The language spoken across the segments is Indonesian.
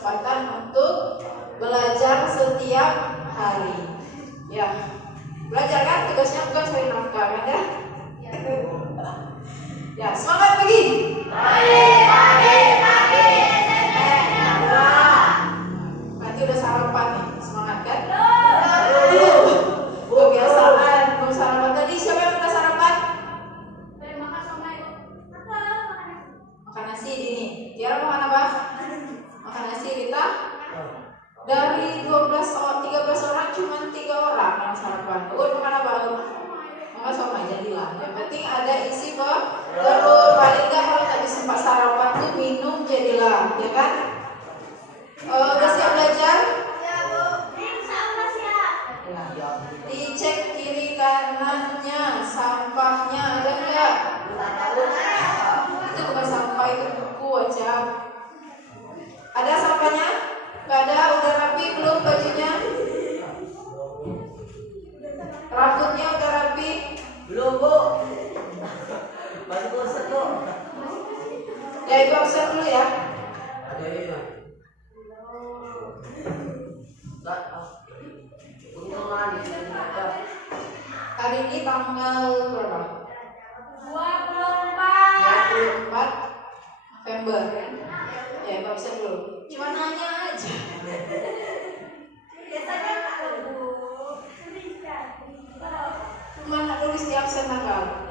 kesempatan untuk belajar setiap hari. Ya, belajar kan tugasnya bukan cari nafkah kan ya? Ya, semangat pagi. Nanti udah sarapan nih, semangat kan? Kebiasaan, belum sarapan tadi. Siapa yang udah sarapan? Makan nasi ini. Tiara makan apa? Makan nasi. Rita? Dari 13 orang cuma 3 orang yang sarapan. Makan apa? Makan somai, jadilah. Yang penting ada isi telur. Paling nggak kalau tak bisa sempat sarapan tuh minum jadilah, ya kan? Udah siap belajar? Dicek kiri kanannya, sampahnya ada nggak? Itu bukan sampah, itu buku aja. Ada sampahnya? Nggak ada. Udah rapi belum bajunya? Rambutnya udah rapi? Belum, Bu. Masih bosan, Bu. Ya, itu absen dulu ya. Ada ini. Hari ini tanggal berapa? 24 November. Ya, itu absen dulu. Cuma nanya aja. Mana tulis di absen tanggal?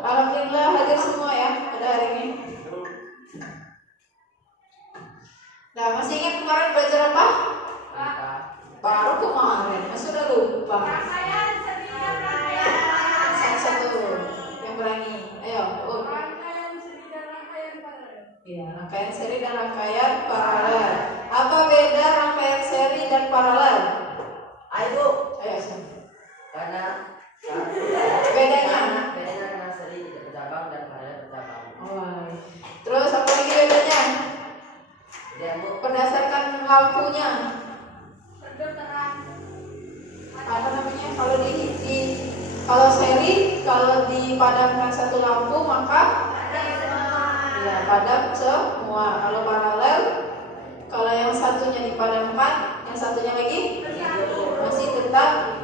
Alhamdulillah hadir semua ya pada hari ini. Nah, masih ingat kemarin belajar apa? Baru kemarin, sudah lupa. Satu yang berani. Ayo. Ya, rangkaian seri dan rangkaian paralel. Apa beda rangkaian seri dan paralel? Ayo. Karena bedanya karena seri tidak bercabang dan paralel bercabang. Oh. Terus apa lagi bedanya? Berdasarkan lampunya. Apa namanya? Kalau seri, kalau dipadamkan satu lampu maka ya padam semua. Kalau paralel, kalau yang satunya dipadamkan, yang satunya lagi masih tetap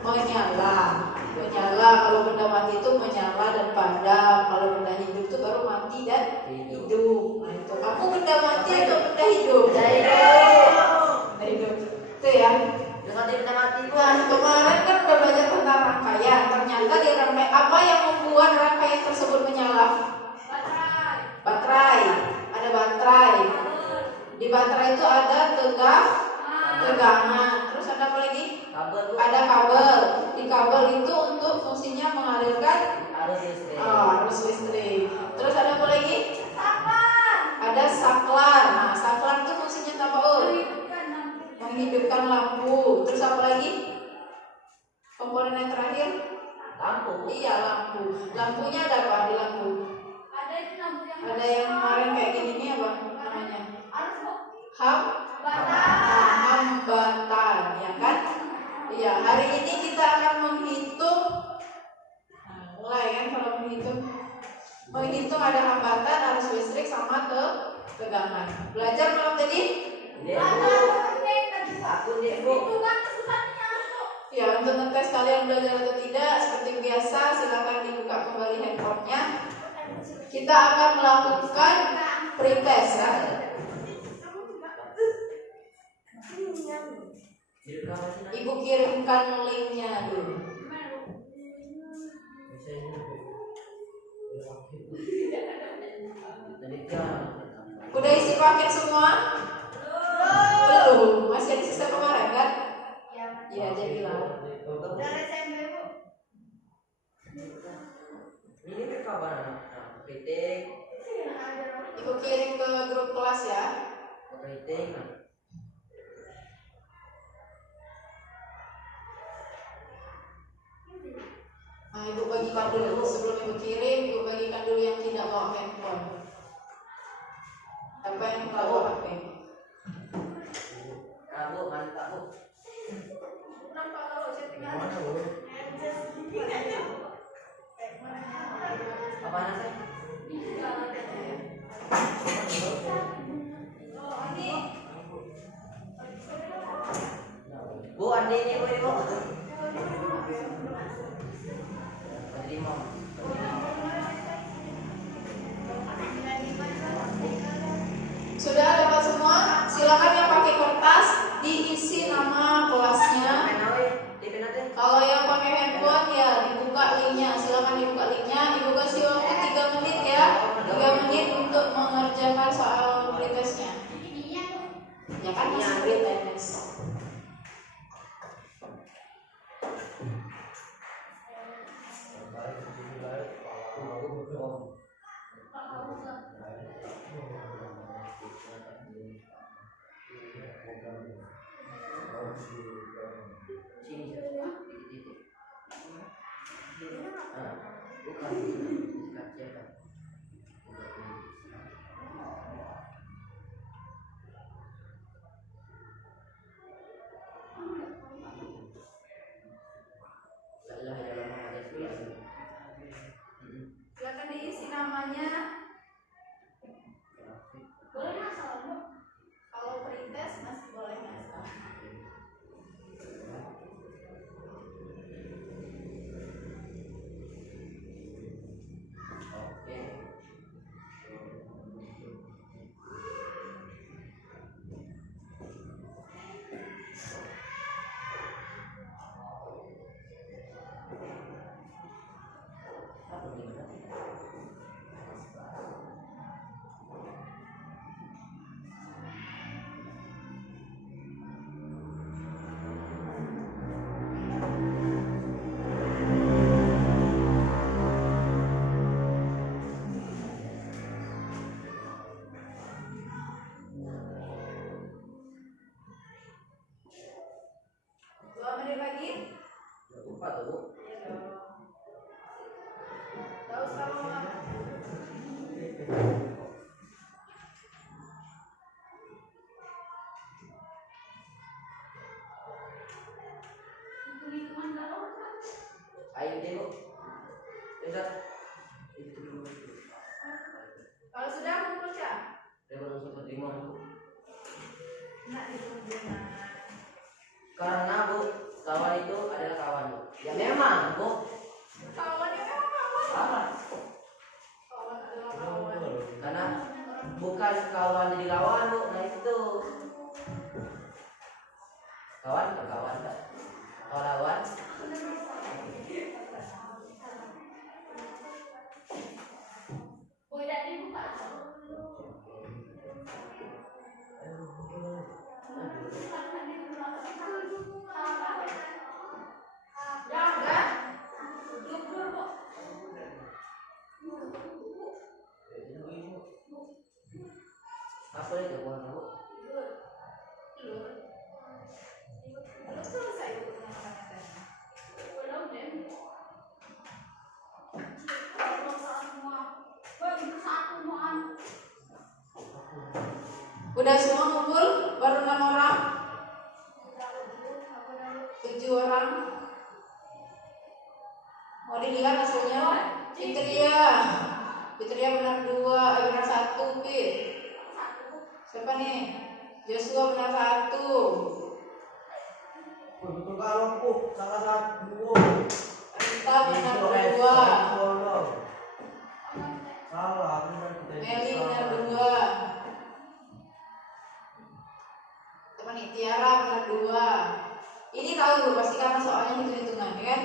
menyala. Kalau benda mati itu menyala dan padam. Kalau benda hidup itu baru mati dan hidup. Nah itu, kamu benda mati atau benda hidup? Benda hidup. Itu ya. Nah, kemarin kan udah belajar tentang rangkaian. Ternyata di rangkaian apa yang membuat rangkaian tersebut menyala? Baterai. Ada baterai. Di baterai itu ada tegangan. Terus ada apa lagi? Ada kabel. Di kabel itu untuk fungsinya mengalirkan arus listrik. Terus ada apa lagi? Ada saklar. Nah, saklar itu fungsinya apa? Menghidupkan lampu. Terus apa lagi? Komponen yang terakhir? Lampu. Iya, lampu. Lampunya ada apa di lampu? Ada yang kemarin kayak gini nih, apa namanya? Hambatan, ya kan? Iya, hari ini kita akan menghitung. Mulai kan kalau menghitung ada hambatan, arus listrik sama tegangan. Belajar malam tadi? Ya, untuk ngetes kalian belajar atau tidak, seperti biasa silakan dibuka kembali handphonenya. Kita akan melakukan pretest ya. Ibu kirimkan linknya dulu. Udah isi dipakai semua? Belum. Masih ada sisa kemarin kan? Ya, jadilah. Ini ke kawan kritik, Ibu kirim ke grup kelas ya. kritik. Nah, ibu bagikan dulu sebelum ibu kirim, ibu bagikan dulu yang tidak bawa handphone. Apa yang tak bawa HP? Nah, Bu, mantap, Bu. Kenapa kalau chattingan? Apa nasi? Bu, Andi ini, Bu, Ibu. Terima. Sudah dapat semua? Silakan yang pakai kertas diisi nama kelasnya. Kalau yang pakai handphone ya dibuka linknya. Silakan dibuka linknya. Ibu kasih waktu 3 menit ya. 3 menit untuk mengerjakan soal pretestnya. Ya kan masih pretest. Silakan diisi namanya. Boleh ngasal, Bu. Kalau pretest masih boleh ngasal. Lupa tuh, Bu. Iya dong. Gak usah lama. Ayo deh, Bu. Sudah. Kalau sudah kumpul ya? Revolusi satu lima, Bu. Enggak dikumpulkan. Karena, Bu, kawan itu adalah kawan, Bu. Ya memang, Bu. Kawan ya memang kawan. Kawan. Kawan adalah kawan. Karena bukan kawan jadi lawan, Bu. Nah itu. Kawan ke kawan, kan? Kalau lawan. Apa itu bukan, Bu? Udah semua ngumpul? Baru 6 orang? 7 orang? Mau dilihat hasilnya? Fitria benar 2, benar 1, Fit. Siapa nih? Joshua benar 1. Betul kalau Bu, salah satu. Rita benar 2. Salah, Meli benar 2. Teman nih, Tiara benar 2. Ini tahu Bu, pasti karena soalnya hitung-hitungan, kan?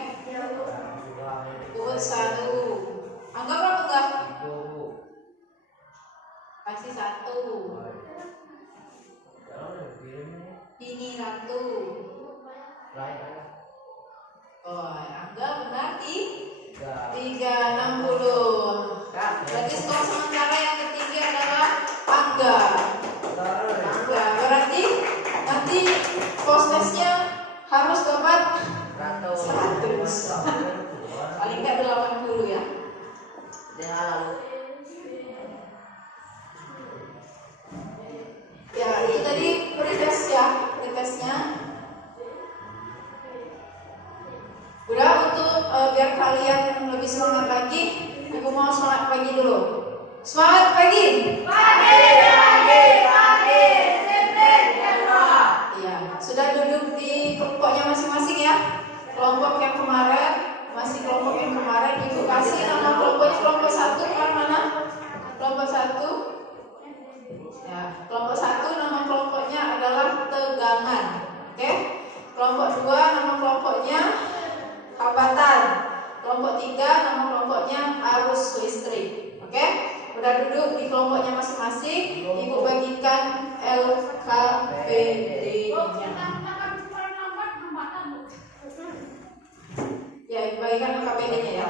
Uut 1. Anggap apa enggak? Kasih 1. Angga benar di Tiga. 360. Kak, Berarti skor sementara yang ketiga adalah Angga. Ya, berarti nanti postesnya harus dapat 100. Paling nggak 80 ya. Jangan lalu. Ya, itu tadi pretest ya, pretestnya. Udah untuk biar kalian lebih semangat lagi, aku mau semangat pagi dulu. Semangat pagi. Iya, sudah duduk di kelompoknya masing-masing ya. Kelompok yang kemarin, masih kelompok yang kemarin, Ibu kasih nama kelompoknya kelompok 1 kan mana? Kelompok 1. Ya, kelompok 1 nama kelompoknya adalah tegangan. Oke. Kelompok 2 nama kelompoknya hambatan. Kelompok 3 nama kelompoknya arus listrik. Oke. Udah duduk di kelompoknya masing-masing, Ibu bagikan LKPD-nya. Ya, Ibu bagikan LKPD-nya ya.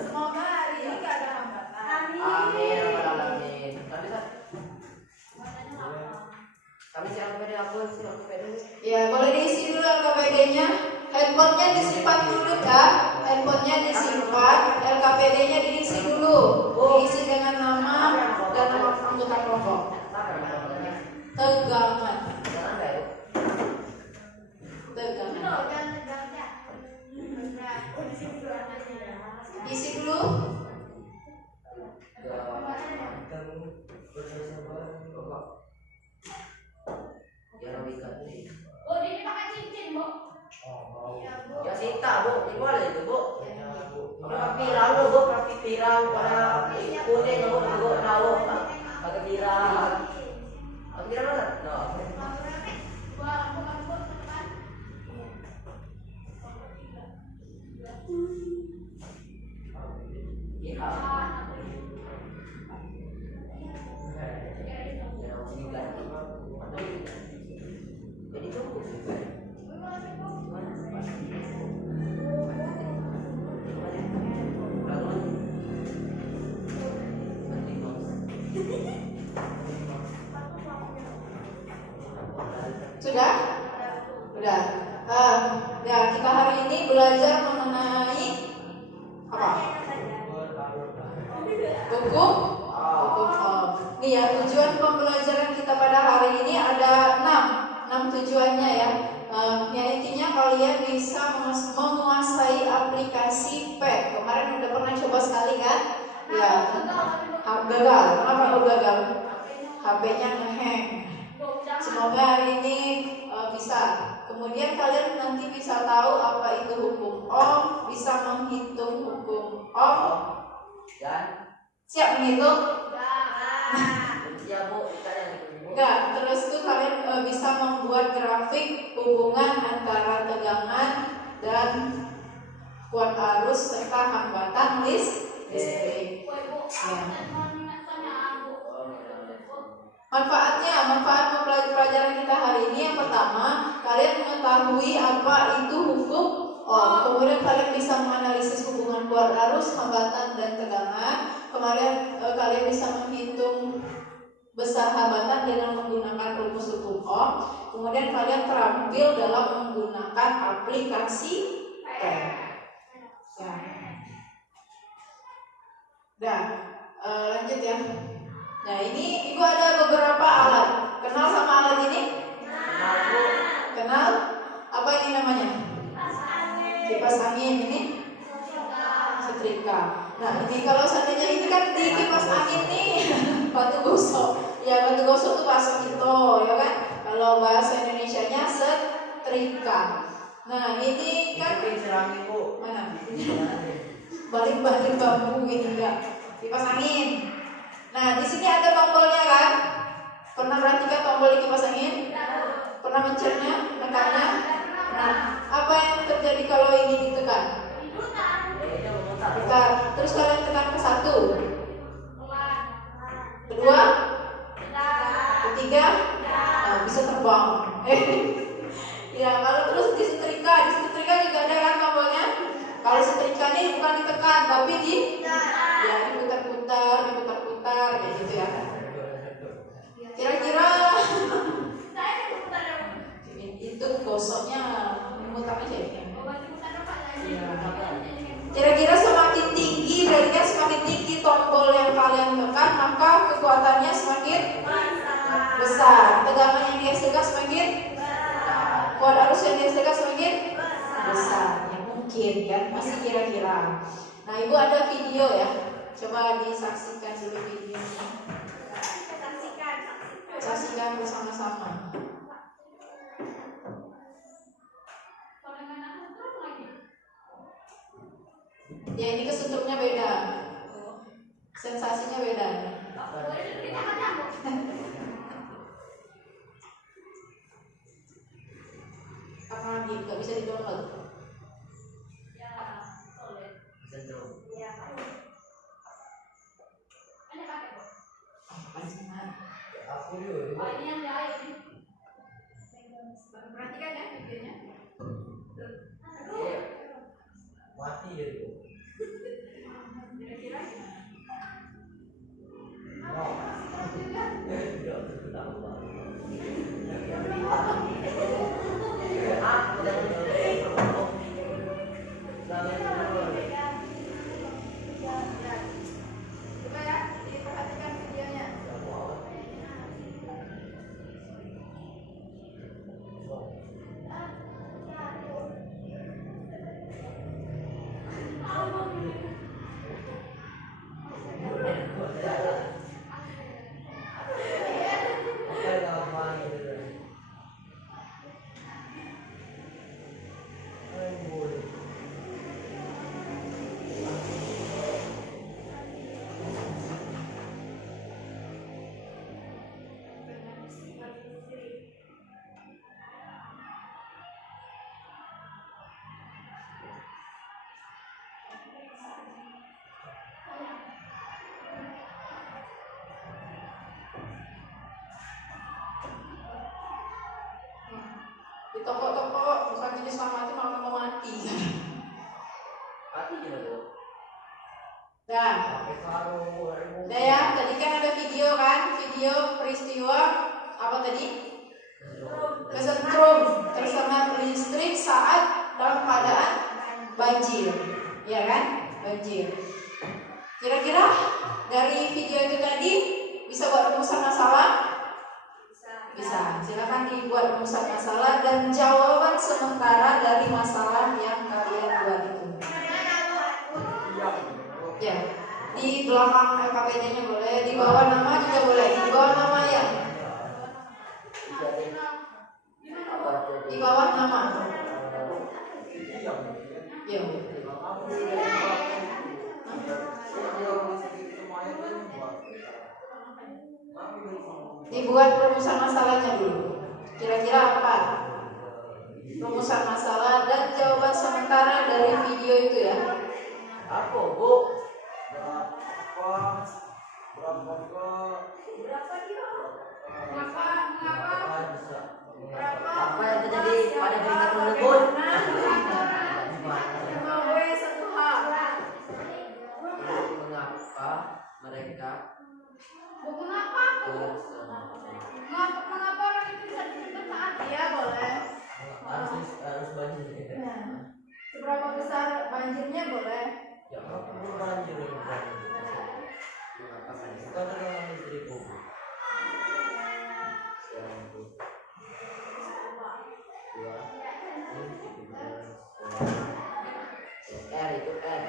Semoga hari ini gak ada hambatan. Amin. Alamin. Kami siap kepada aku, siap kepada. Ya, boleh diisi dulu LKPD-nya. Handphonenya disimpan dulu ya. Handphonenya disimpan, LKPD-nya diisi dulu. Diisi dengan nama dan nama anggota kelompok. Tegangan. Tegangan. Isi dulu. Ya Sita Bu, gimana itu Bu? Pakai pirang Bu, pakai pirang pada kuning Bu, tahu pakai pirang. Pakai pirang mana? No. Sudah? Sudah. Ya, kita hari ini belajar mengenai apa? Hukum. Nih ya, tujuan pembelajaran kita pada hari ini ada 6 tujuannya ya. Yang intinya kalian bisa menguasai aplikasi PET. Kemarin udah pernah coba sekali kan? Ya, gagal. Kenapa kok gagal? HP-nya ngehang. Semoga hari ini bisa. Kemudian kalian nanti bisa tahu apa itu hukum Ohm, bisa menghitung hukum Ohm. Dan Siap menghitung? ya Bu, kita yang itu Bu. Enggak, terus tuh kalian bisa membuat grafik hubungan antara tegangan dan kuat arus serta hambatan listrik. Ya. Manfaat pelajaran kita hari ini yang pertama, kalian mengetahui apa itu hukum Ohm. Kemudian kalian bisa menganalisis hubungan kuat arus, hambatan dan tegangan. Kalian bisa menghitung besar hambatan dengan menggunakan rumus hukum Ohm. Kemudian kalian terampil dalam menggunakan aplikasi PET. Ya. Nah, lanjut ya. Nah, ini Ibu ada beberapa alat. Kenal sama alat ini? Kenal? Apa ini namanya? Kipas angin. Ini? Setrika. Nah, ini kalau seandainya ini kan di kipas angin nih batu gosok. Ya, batu gosok tuh bahasa kita, ya kan? Kalau bahasa Indonesianya setrika. Nah, ini kan mana? Balik-balik bambu ini enggak. Kipas angin. Nah, di sini ada tombolnya kan? Pernah perhatikan tombol di kipas angin? Pernah mencernya, menekannya? Nah, apa yang terjadi kalau ini ditekan? Tekan. Terus kalian tekan ke 1, kedua, ketiga, nah, bisa terbang. Itu gosoknya mutar aja ya. Iya. Kira-kira semakin tinggi berarti kan semakin tinggi tombol yang kalian tekan, maka kekuatannya semakin besar. Tegangan yang dihasilkan semakin kuat, arus yang dihasilkan semakin besar. Ya mungkin ya, masih kira-kira. Nah, Ibu ada video ya. Coba disaksikan dulu videonya. Saksikan bersama-sama. Ya ini kesetupnya beda. Sensasinya beda. Apa lagi? Gak bisa di-download. Sendiri. Aku dulu. Perhatikan ya videonya. Iya. Mati ya itu. Kira-kira Oh. Tidak tahu Pak. coba ya, diperhatikan videonya. Di toko-toko bukan jenis mati malah mau mati. Mati juga tuh. Nah, Pakai sarung. udah ya, tadi kan ada video kan, video peristiwa apa tadi? Kesetrum tersengat listrik saat dalam keadaan banjir, ya kan? Banjir. Kira-kira dari video itu tadi bisa buat rumusan masalah? Bisa. Silakan dibuat rumusan masalah dan jawaban sementara dari masalah yang kalian buat itu. Ya, di belakang LKPD-nya boleh, di bawah nama juga boleh, di bawah nama ya. Di bawah nama. Ya. Dibuat rumusan masalahnya dulu. Kira-kira apa? Rumusan masalah dan jawaban sementara dari video itu ya. Apa, Bu? Apa yang terjadi pada berita tersebut? Mengapa mereka Mengapa orang itu bisa disebut saat dia boleh? harus banjir? Seberapa besar banjirnya boleh? Ya, aku banjir ini. Mengapa banjir? Bukan terlalu istriku. R itu R.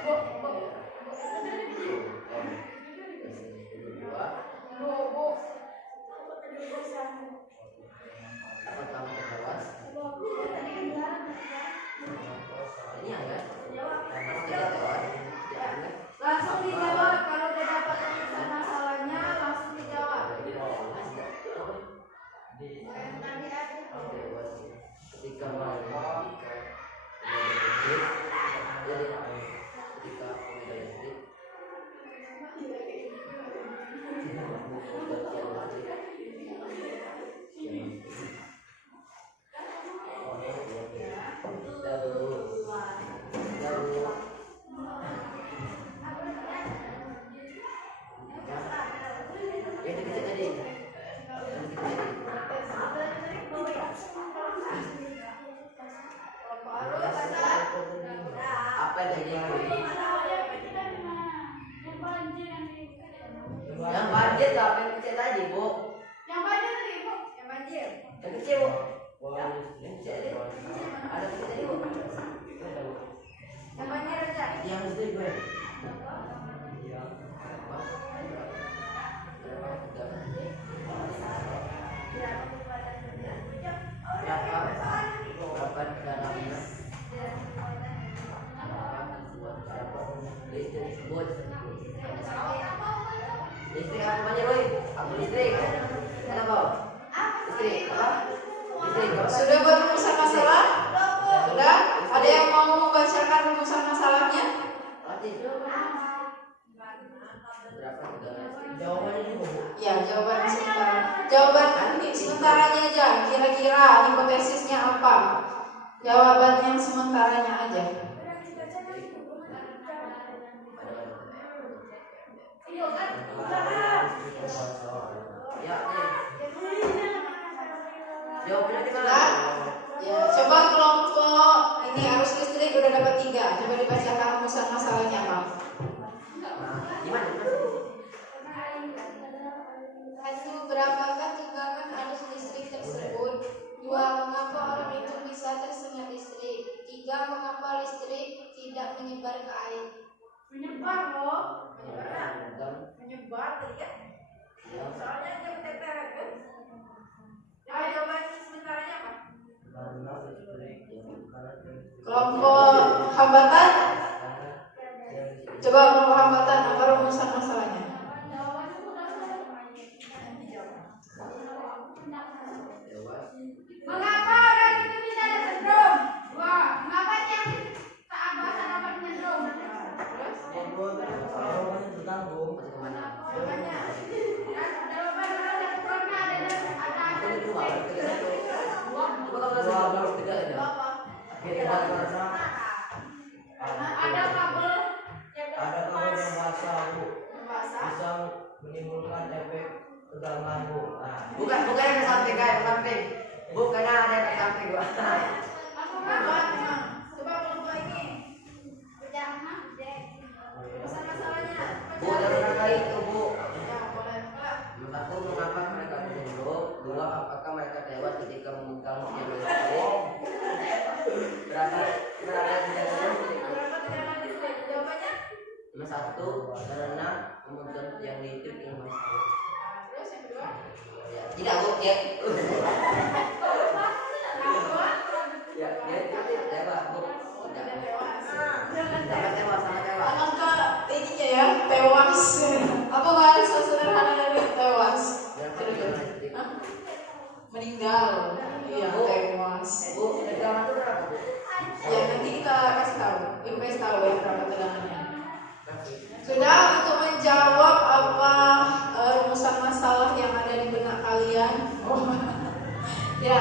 jadi yang banjir tapi yang kecil tadi bu. Yang kecil bu. Yang kecil tadi. Ada kecil tadi bu. Yang kecil gue. Berapa dalamnya? Listrik apa namanya boy? Aku listrik. Kenapa? Listrik apa? Listrik apa? Sudah berumusan masalah? Sudah? Ada yang mau membacakan rumusan masalahnya? Jawabannya ini bu. Ya, jawaban sementara. Jawaban ini sementaranya aja. Kira-kira hipotesisnya apa? Jawaban yang sementaranya aja. Ya, jawabannya di mana? Sudah? Ya, coba kelompok ini arus listrik udah dapat 3. Coba dibacakan rumusan masalahnya apa? Gimana? Satu, berapakah tunggangan arus listrik tersebut? 2, mengapa orang itu bisa tersengat listrik? 3, mengapa listrik tidak menyebar ke air? Menyebar loh. Menyebar tadi kan? Soalnya dia berteteran kan. Ayo jawaban sementaranya apa? Kelompok hambatan? Coba kelompok hambatan apa rumusan masalahnya? Mengapa orang itu bisa tersetrum? 2. Mengapa tiang tak abasa dapat menyetrum? Jawabannya bertanggung. Jawabannya. Jawaban orang yang pernah ada kabel yang Ada kabel yang lepas. basah bu, bisa menimbulkan efek tegangan bu. Nah, Bukan yang ke samping kan, samping. Bukan ada yang ke samping gua. Coba kelompok ini. Rumusan masalahnya. Bu, dari kata itu bu. Ya, boleh. Satu, mengapa mereka menunduk? 2, apakah mereka tewas ketika memegang yang listrik? Berapa tegangan listrik? Berapa tegangan listrik? Jawabannya? 1, karena memegang yang listrik yang masuk. Terus yang kedua? Ya, tidak bu, ya. Ya, dia tewas bu. Tidak. Sama tewas, sama tewas. Alangkah ininya ya, tewas. Apa bahasa sederhana dari tewas? Yang pemegang listrik. Hah? Meninggal. Iya, tewas. Bu, tegangan itu berapa bu? Ya, nanti kita kasih tahu. Invest tahu ya berapa tegangannya. Sudah untuk menjawab apa rumusan masalah yang ada di benak kalian? Ya,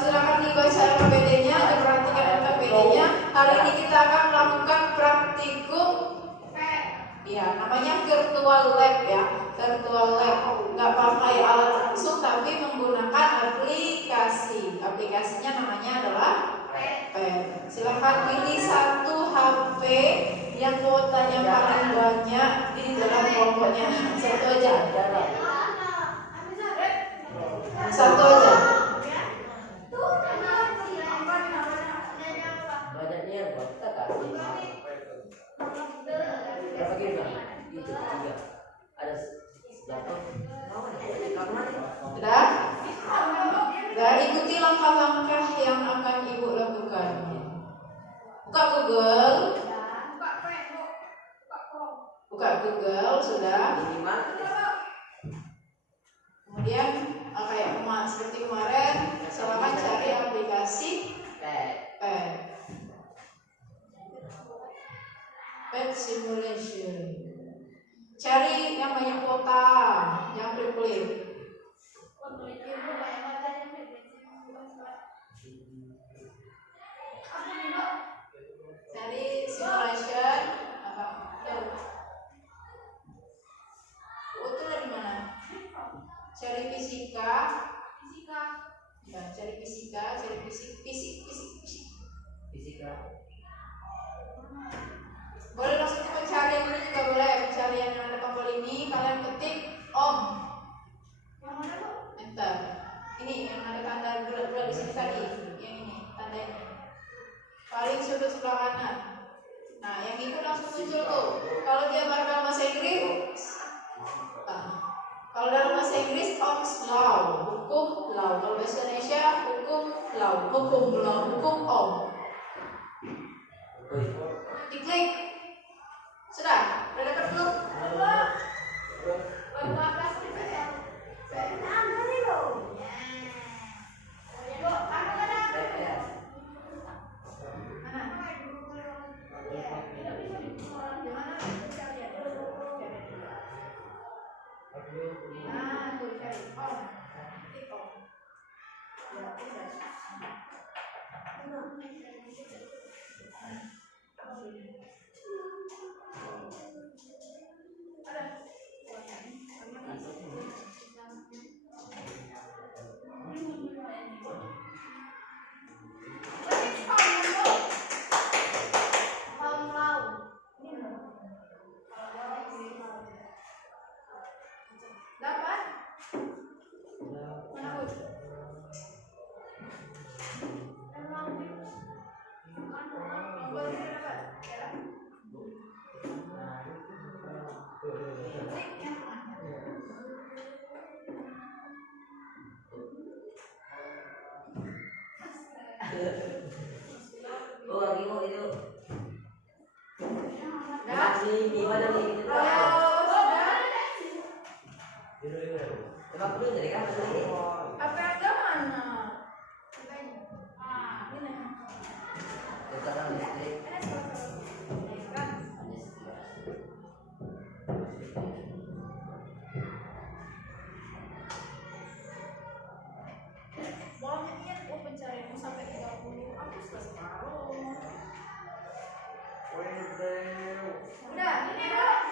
silakan dibaca RKPD-nya, diperhatikan RKPD-nya. Hari ini kita akan melakukan praktikum. Ya, namanya virtual lab ya, virtual lab. Nggak pakai alat langsung, tapi menggunakan aplikasi. Aplikasinya namanya adalah PET. Silakan pilih satu HP yang kuotanya paling banyak di dalam kelompoknya. Satu aja. Satu aja. Banyaknya yang buat kita kasih. Berapa kilo? Itu 3. Ada jatuh. Sudah? Dan ikuti langkah-langkah yang akan Ibu lakukan. Buka Google. Buka Google, sudah. Minimal Kemudian kayak seperti kemarin, silakan cari aplikasi PET. PET simulation. Cari yang banyak kuota, yang klik-klik. Cari simulation apa? Itu dari mana? Cari fisika. Ya, cari fisika, cari fisika. fisika. pana. Nah, yang itu langsung muncul tuh. Kalau dia dalam bahasa Inggris, kalau dalam bahasa Inggris Ohm's Law, hukum law. Kalau bahasa Indonesia hukum law, hukum Ohm. Diklik. Sudah dapat belum? Dapat? Mana Bu? Oh, lagi mau itu. Dah? Gimana nih? Kalau sudah, Emang perlu jadi kan? HP Anda mana? Ini. Tekanan listrik. Bawahnya ini pencarian sampai 30. Aku sudah separuh. Udah, ini dong.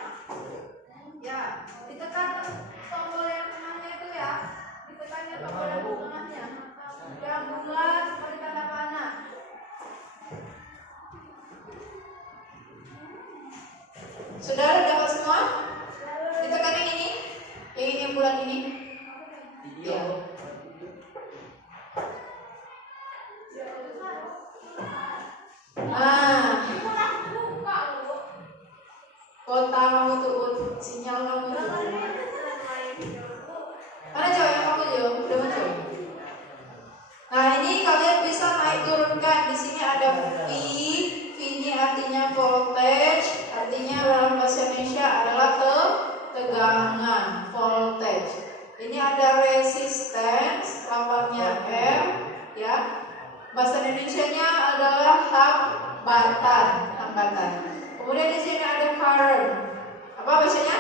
Ya, ditekan tombol yang tengahnya itu ya. Ditekannya tombol yang tengahnya. Yang bulat seperti tanda panah. Saudara dapat semua? Ditekan yang ini? Yang bulat ini? Video. Nah, kota kamu tuh, sinyal kamu tuh. Mana cowok yang kamu Jo? Udah muncul. Nah, ini kalian bisa naik turunkan. Di sini ada V. V ini artinya voltage. Artinya dalam bahasa Indonesia adalah tegangan, voltage. Ini ada resistance, lambangnya R, ya. Bahasa Indonesianya adalah hambatan. Kemudian di sini ada current. Apa bahasanya?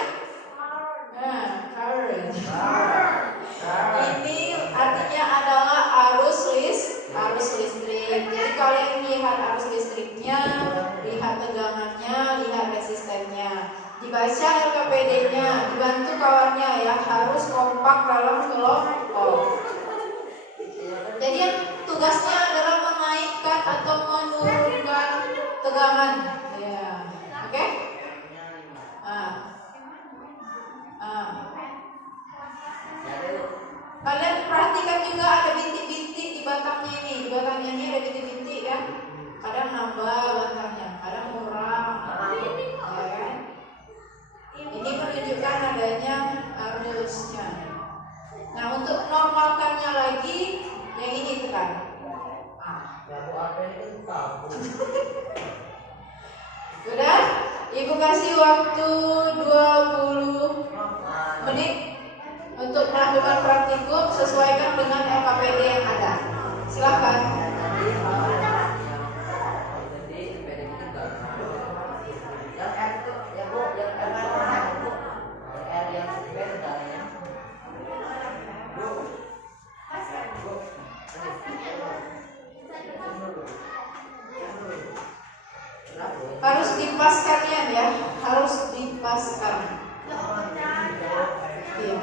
Nah, current. Ini artinya adalah arus listrik. Jadi kalian lihat arus listriknya, lihat tegangannya, lihat resistennya. Dibaca LKPD-nya, dibantu kawannya ya, harus kompak dalam kelompok. Jadi yang tugasnya adalah menaikkan atau menurunkan tegangan. Ya, oke? Kalian perhatikan juga ada bintik-bintik di batangnya ini. Di batangnya ini ada bintik-bintik kan? Kadang nambah batangnya, kadang kurang. Ya kan? Ini menunjukkan adanya arusnya. Nah, untuk normalkannya lagi, yang ini tekan. Sudah? Ibu kasih waktu 20 menit untuk melakukan praktikum sesuaikan dengan LKPD yang ada. Silakan. Harus dipaskannya ya, harus dipaskan. Iya.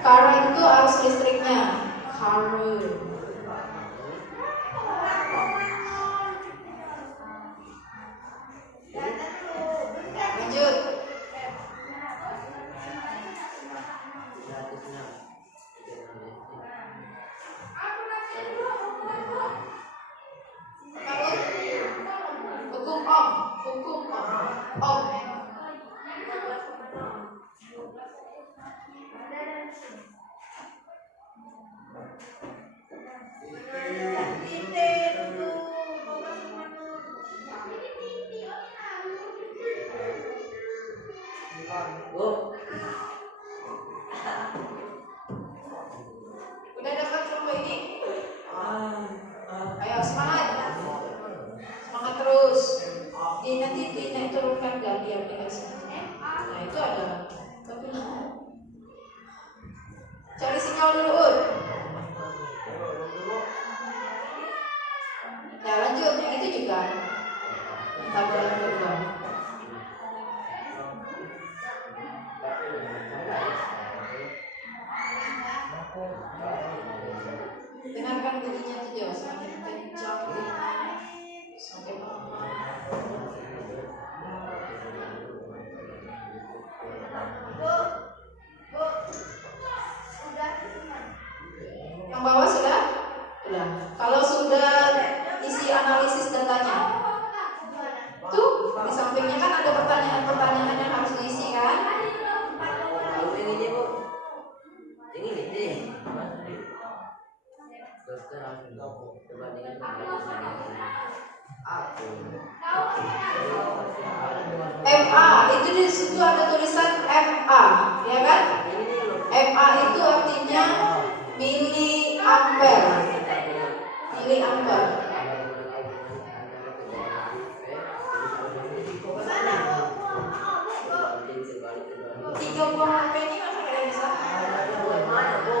Current itu arus listriknya. Current. Lanjut. arus. Nanti dinaik turunkan di aplikasinya. Nah itu ada. Tapi cari sinyal dulu. Ud. Ya lanjut, yang itu juga taburan kedua. Dengarkan bunyinya saja, semakin kencang sampai lama. Yang bawah sudah? Sudah. Kalau sudah isi analisis datanya, tuh di sampingnya kan ada pertanyaan-pertanyaan yang harus diisi kan? Kalau yang ini bu, yang ini. Dokter aku coba dengan aku. MA itu di situ ada tulisan MA, ya kan? MA itu artinya miliampere. Miliampere. 3 buah HP ini masa kalian bisa? Mana bu?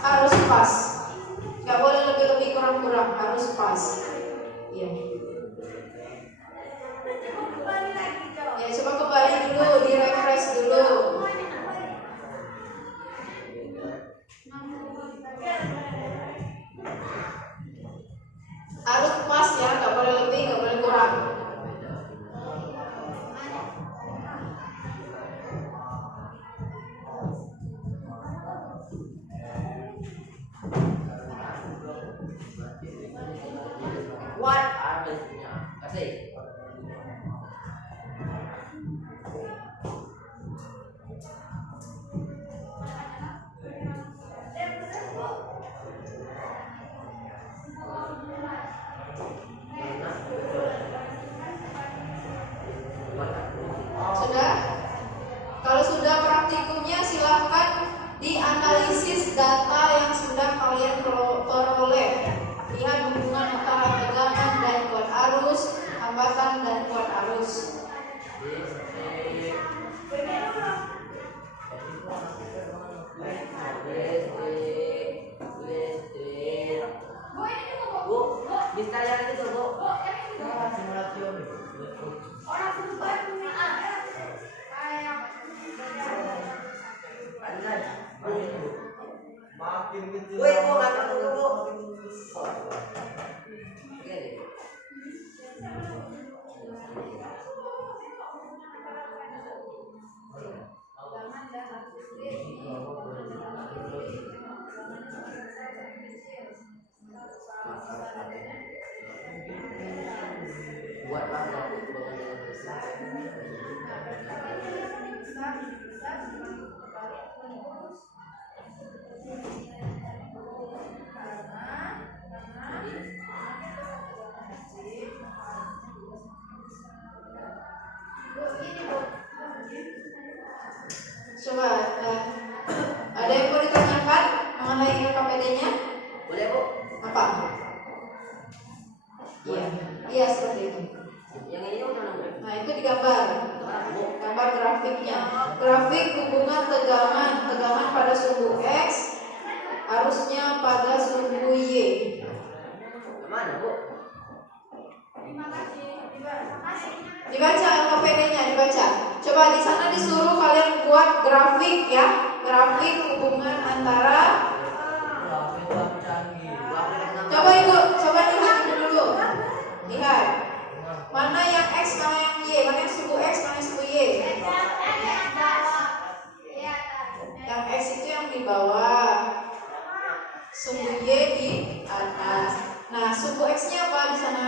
Harus pas. Nggak boleh lebih kurang, harus pas. Iya. Ya coba kembali dulu, di refresh dulu. Harus pas ya, nggak boleh lebih, nggak boleh kurang. What artinya? Kasih. Sudah? Kalau sudah praktikumnya silahkan dianalisis data yang sudah kalian peroleh. Lihat hubungan antara tegangan dan kuat arus, hambatan dan kuat arus. Bu, bisa lihat itu bu. Makin kecil. Woi, bu, nggak ketemu bu. Gini. Buatlah aku hubungan dengan Coba, ada yang mau ditanyakan mengenai KPD-nya? boleh bu? Apa? Iya seperti itu. Yang ini udah nunggu. Nah itu digambar, gambar grafiknya. Grafik hubungan tegangan pada suhu X, arusnya pada suhu Y. Mana bu? Dibaca KPD-nya, dibaca. Coba di sana disuruh kalian buat grafik ya, grafik hubungan antara. Coba lihat dulu. Lihat. Mana yang X, mana yang Y, mana yang suku X, mana yang suku Y. Yang X itu yang di bawah, suku Y di atas. Nah, suku X-nya apa di sana?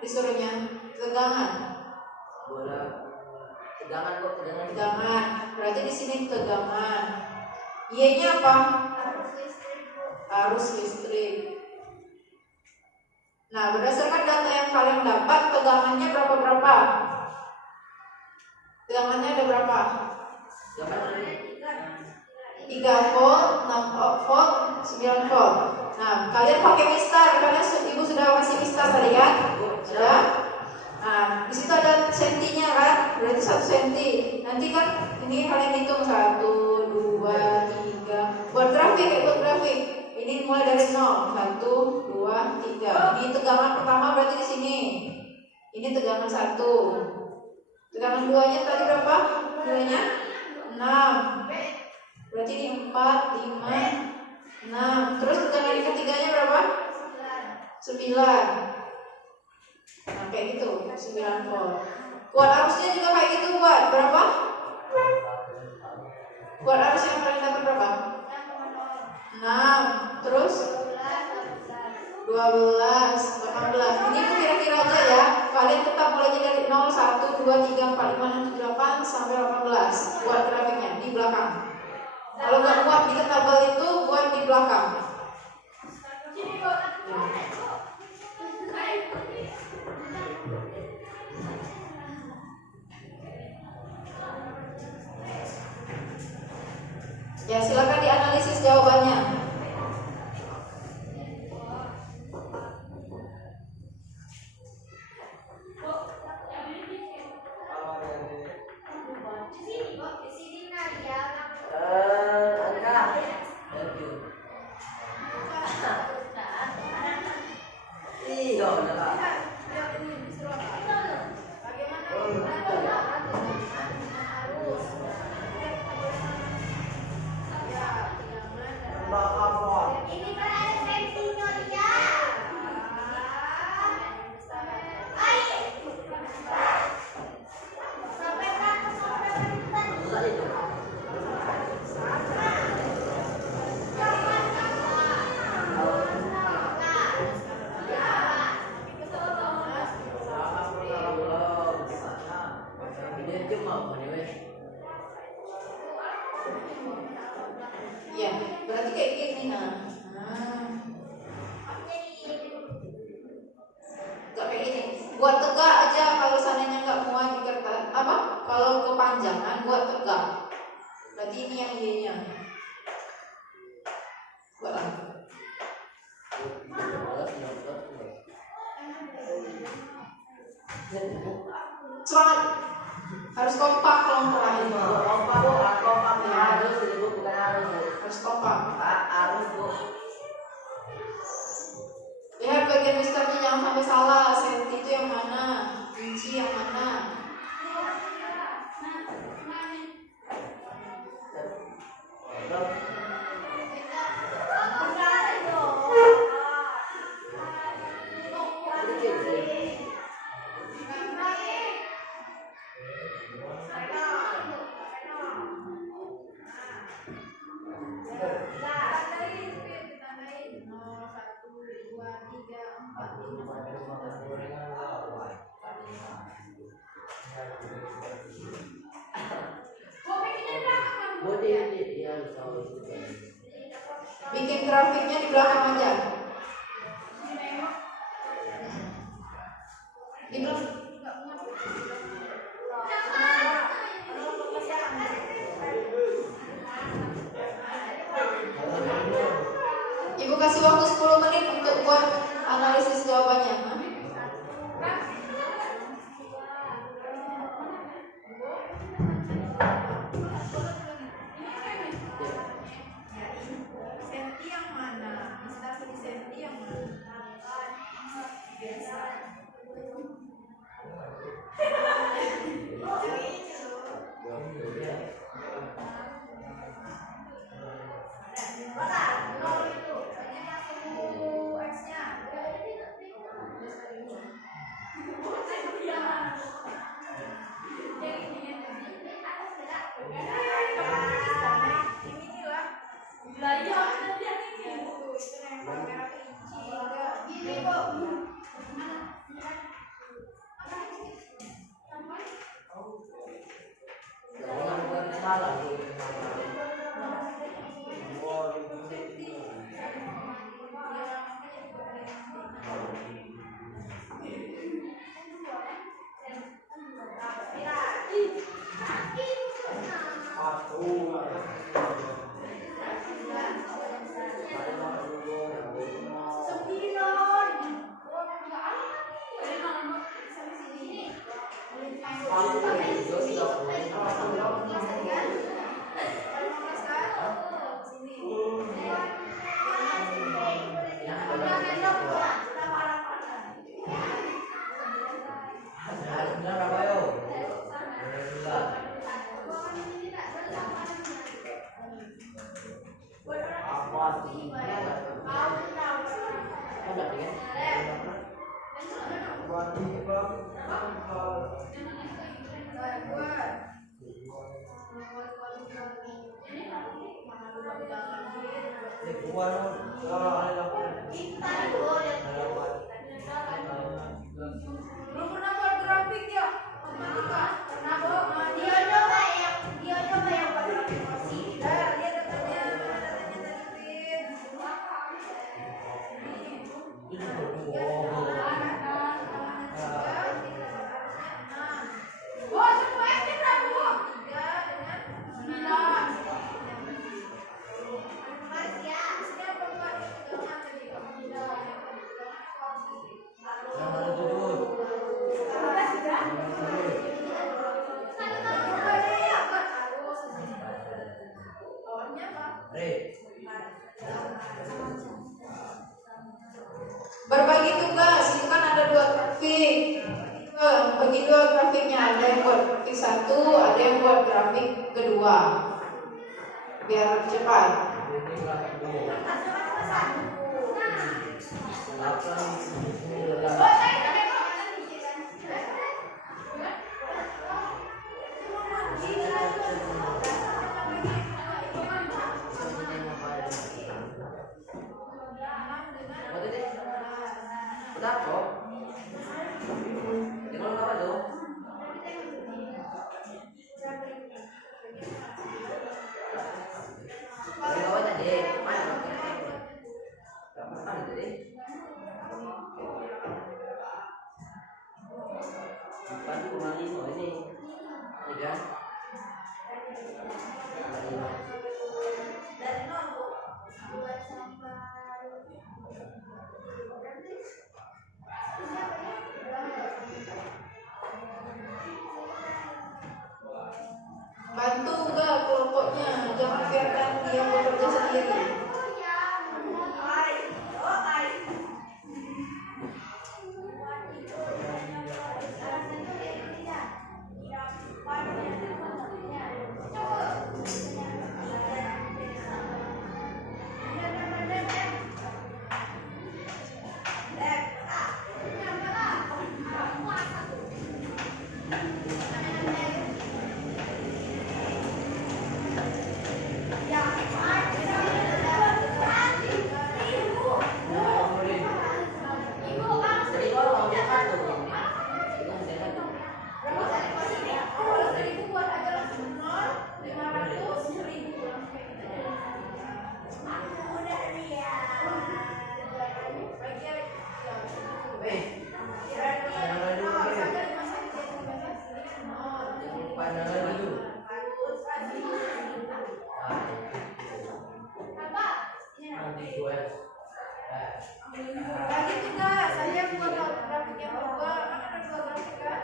Disuruhnya tegangan. Tegangan. Berarti di sini tegangan. Y-nya apa? Arus listrik. Nah, berdasarkan data yang kalian dapat, tegangannya berapa? Tegangannya ada berapa? 3 volt, 6 volt, 9 volt. Nah, kalian pakai mistar, karena ibu sudah kasih mistar tadi kan? Sudah? Nah, di situ ada sentinya kan? Berarti 1 senti. Nanti kan ini kalian hitung 1, 2, 3. Buat grafik. Ini mulai dari 0, 1, 2, 3. Ini tegangan pertama berarti di sini. Ini tegangan 1. Tegangan 2-nya tadi berapa? 2-nya 6. Berarti ini 4, 5, 6. Terus tegangan yang ketiganya berapa? 9. Nah, kayak gitu, 9 volt. Kuat arusnya juga kayak gitu, buat berapa? Kuat arus yang paling dapat berapa? 6. Terus 12, 18. Ini kira-kira aja ya. Kalian tetap mulainya dari 0, 1, 2, 3, 4, 5, 6, 7, 8 sampai 18. Buat grafiknya di belakang. Kalau nggak muat di tabel itu, buat di belakang. Ya, silakan dianalisis jawabannya. Ya, berarti kayak gini. Gak kayak gini. Buat tegak aja kalau seandainya nggak muat di kertas. Kalau kepanjangan buat tegak. Berarti ini yang Y-nya. Buat apa? Semangat. Harus kompak kelompokan ini. Kompak harus disebut bukan harus. Harus kompak. Harus bu. Lihat bagian misternya, jangan sampai salah. Senti itu yang mana? Inci yang mana? Bikin grafiknya di belakang aja. Di belakang. Ibu kasih waktu 10 menit untuk buat analisis jawabannya. Senti yang mana? Mister senti yang mana? Biasa. kenalan tuh. Belum pernah buat grafik ya? Matematika. Pernah kok. Dia coba yang buat grafik kursi. Dia datanya Tin. Oh, semua SD berapa? 3 dengan 9. Berbagi tugas itu kan ada 2 grafik. Bagi 2 grafiknya, ada yang buat grafik 1, ada yang buat grafik kedua. Biar cepat. Udah kok. Jangan apa tuh? Kawan tadi, mana? Mana tadi? Bukan kembali ini, tidak? Bantu enggak kelompoknya, jangan biarkan dia bekerja sendiri. Lagi tidak, saya buat grafik yang kedua, kan ada 2 grafik kan?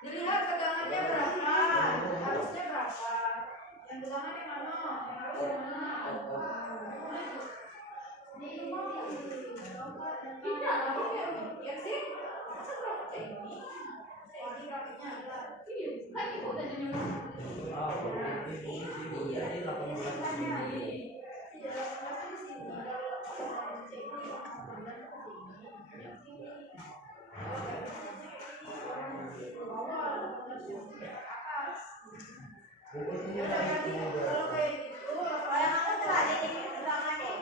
Dilihat tegangannya berapa, harusnya berapa. Kalau kayak gitu, yang aku telah ini ulangan deh.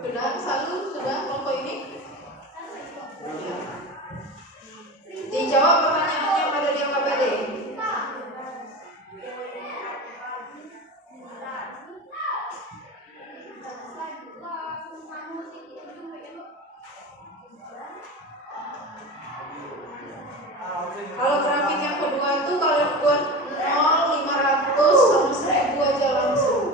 Ulangan kalau sudah kelompok ini? Dijawab pertanyaannya yang ada di KPD. Kalau grafik yang kedua itu kalian buat 0, 500 sama 1000 aja langsung.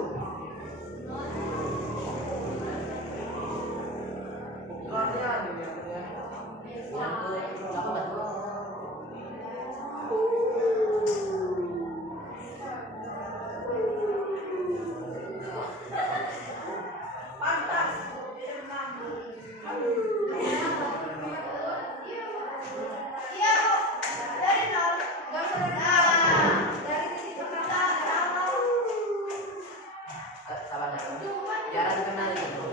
Jarang kenal itu.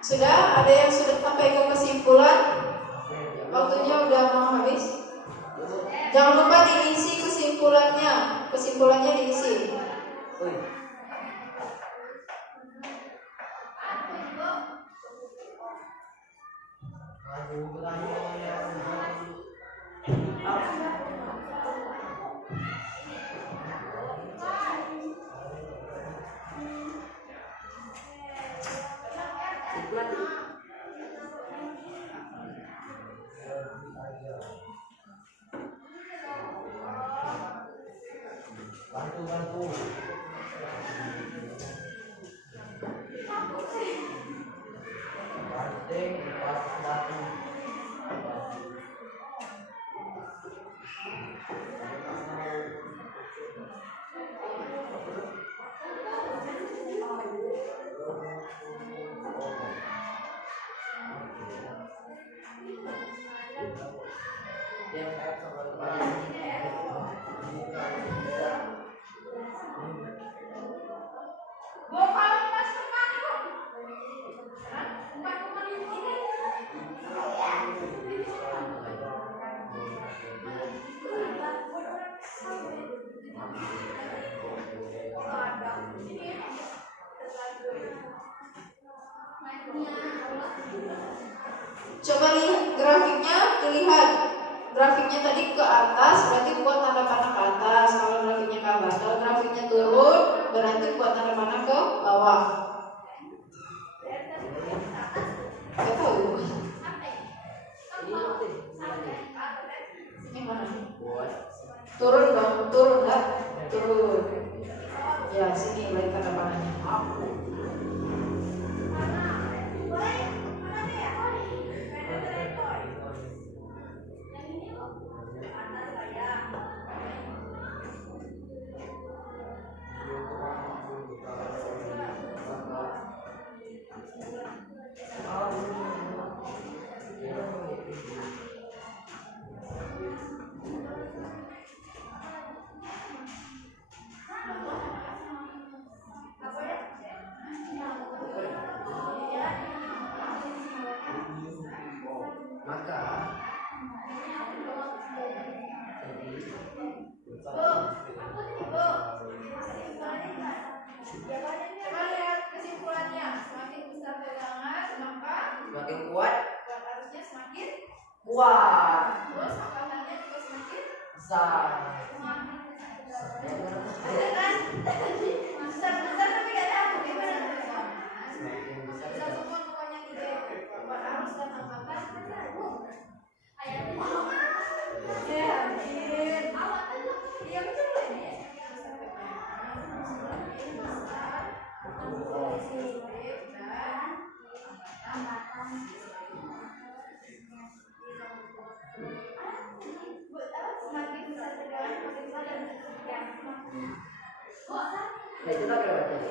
Sudah ada yang sudah sampai ke kesimpulan? Waktunya udah mau habis. Jangan lupa diisi kesimpulannya. Kesimpulannya diisi. Bantu. Banting pas batu. Bukan pas kemana kok? Bukan kemana ini? Coba lihat grafiknya, dilihat grafiknya tadi ke atas berarti buat tanda panah ke atas. Kalau grafiknya ke bawah, kalau grafiknya turun berarti buat tanda panah ke bawah. Gak tahu. Ini mana? Turun dong, turun nggak? Turun. Ya sini berarti tanda panahnya. Coba lihat kesimpulannya. Semakin besar tegangan, maka Semakin kuat, arusnya semakin kuat, terus tekanan juga semakin besar. besar tapi gak tahu gimana Semakin besar. bisa semua pokoknya tiga buat arus dan hambatan. Iya betul ini. Nah itu kan berapa tadi?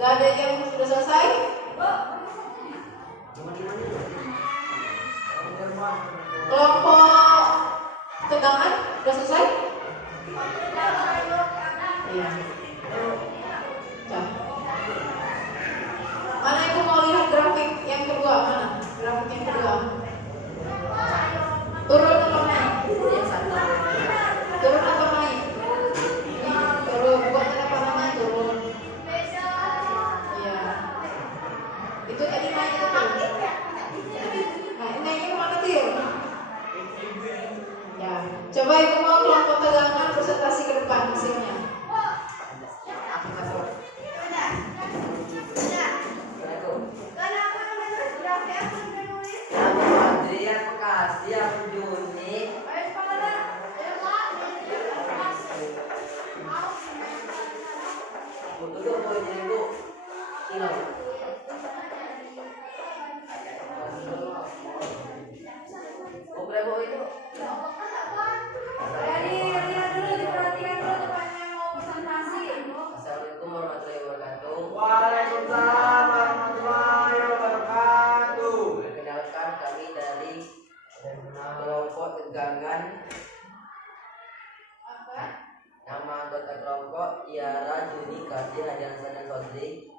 Gak ada yang sudah selesai? Kelompok tegangan sudah selesai? Iya. Nah. Mana ibu mau lihat grafik yang kedua? Mana? Grafik yang kedua. Turun atau naik? Turun atau naik? Turun. Buat apa namanya turun? Iya. Itu tadi naik itu turun. Nah ini mana tir? Ya. Coba ibu mau kelompok tegangan presentasi ke depan hasilnya. Adrian Bekasi aku Juni. Duduk boleh jadi bu. Hilang. Boleh bu itu. Lihat dulu, diperhatikan dulu temannya mau presentasi. Assalamualaikum warahmatullahi wabarakatuh. Waalaikumsalam warahmatullahi wabarakatuh. Perkenalkan kami dari kelompok tegangan. Nama anggota kelompok Tiara, Juni, Kasih, Hadiansa, dan Sodri.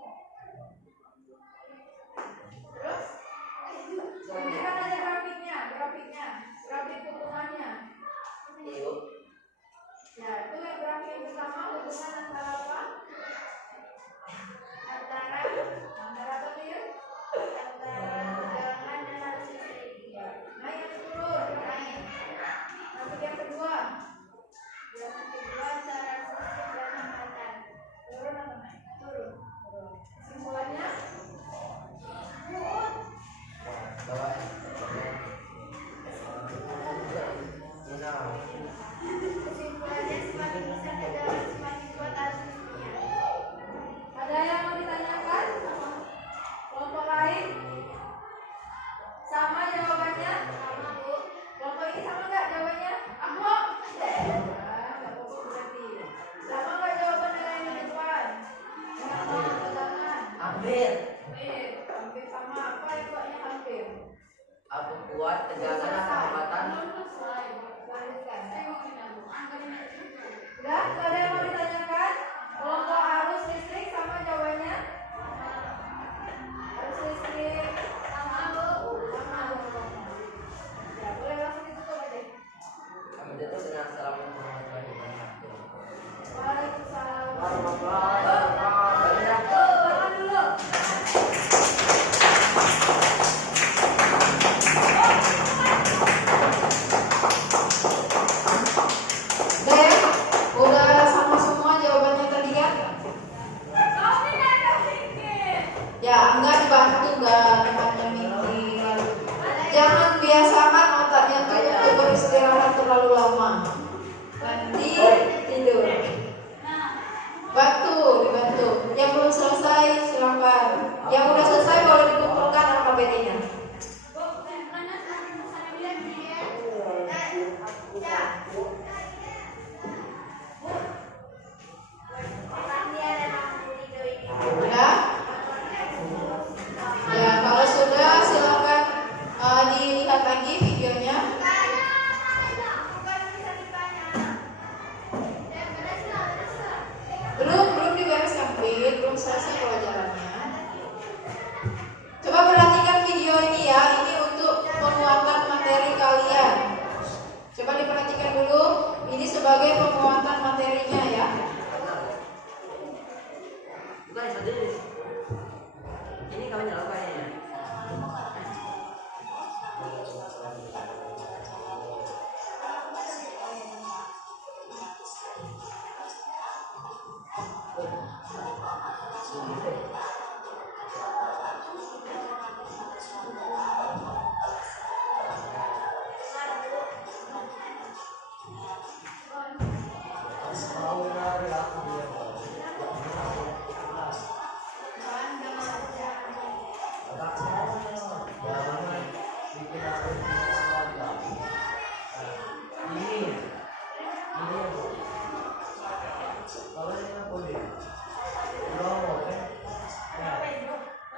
Terus, ini kan ada grafiknya, grafik hubungannya. Ibu. Ya, itu yang grafik yang pertama hubungan antara apa? Ya, enggak dibantu enggak temannya mikir. Jangan biasakan otaknya tuh untuk beristirahat terlalu lama. Nanti tidur. Dibantu. Yang belum selesai silakan. Yang udah selesai boleh dikumpulkan alfabetnya. Udah? Ya, kalau sudah silakan dilihat lagi videonya. Belum dibereskan, belum selesai pelajarannya. Coba perhatikan video ini ya, ini untuk penguatan materi kalian. Coba diperhatikan dulu, ini sebagai penguatan materinya ya. Bukan satu ini. Ini kamu nyalakan ya.